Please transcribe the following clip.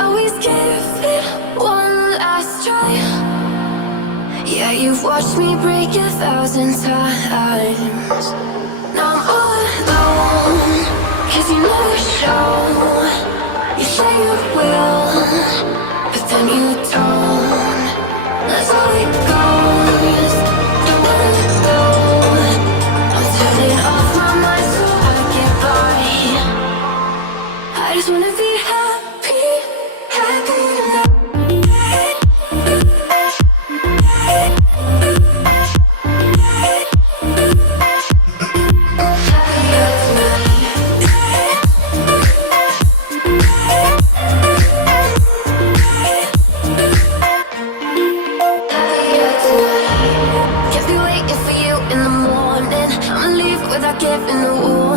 always give it one last try. Yeah, you've watched me break 1,000 times. Now I'm all alone, 'cause you never show. You say you will, but then you don't. That's how it goes. Don't wanna go. I'm turning off my mind so I get by. I just wanna be happy, happy now. Can't be waiting for you in the morning. I'ma leave without giving a warning.